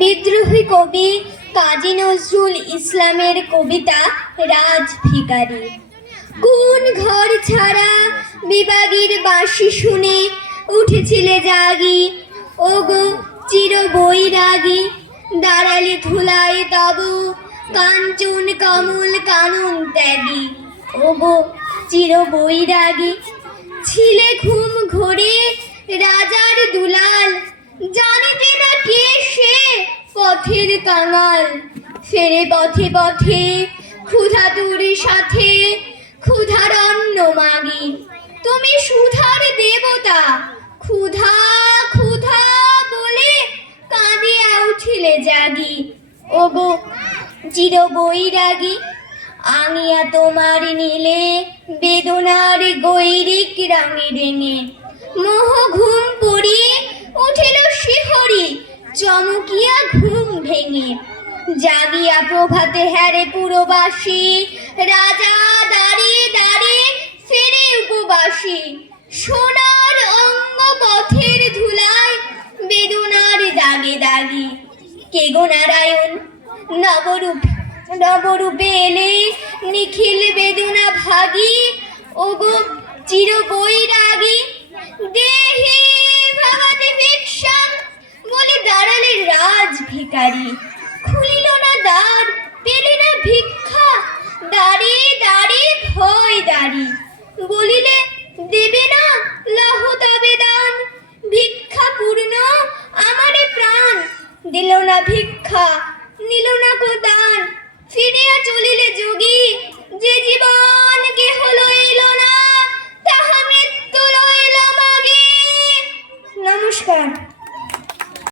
বিদ্রোহী কবি কাজী নজরুল ইসলামের কবিতা রাজ ভিখারি। কোন ঘর ছাড়া বিভাগীর বাঁশি শুনে উঠেছিলে জাগি, ওগো চির বৈরাগী, দাঁড়ালে ধুলায় তব কাঞ্চন কমল কানন ত্যাগী, ওগো চির বৈরাগী। ছিলে ঘুম ঘোরে রাজার দুলাল, জানিতে না কে সে পথের কাঙাল। ফেরে পথে পথে ক্ষুধাতুর সাথে ক্ষুধার অন্ন মাগি, তুমি সুধার দেবতা, ক্ষুধা ক্ষুধা বলে কাঁদিয়া উঠিলে জাগি, ওগো চির বৈরাগী। আনিয়া তোমার নীলে বেদনার গৈরিক রাঙে রেঙে, মোহ ঘুম পড়িয়ে উঠিল শিহরি, চমকিয়া ঘুম ভেঙে। জাগিয়া প্রভাতে হ্যারে পুরবাসী, রাজা দাঁড়িয়ে দাঁড়িয়ে ফেরে উপবাসী। সোনার অঙ্গ পথের ধুলায় বেদনার দাগে দাগি, কে গো নারায়ণ নবরূপে এলে নিখিল বেদনা ভাগী, ওগো চির বৈরাগী। দেহি ভগবতে ভিক্ষাম বলে দাঁড়ালে রাজ ভিখারি, খুলিল না দ্বার পেলে না ভিক্ষা, দাঁড়িয়ে দাঁড়িয়ে ভয় দাঁড়ি, বলিলে দেবে না লহ তবে দান, ভিক্ষা পূর্ণ আমারে প্রাণ। দিল না ভিক্ষা নিল না কো দান, ফিরিয়া চলিলে যোগী, যে জীবন কেহ লইল না তাহা মৃত্যু লইল মাগি। নমস্কার।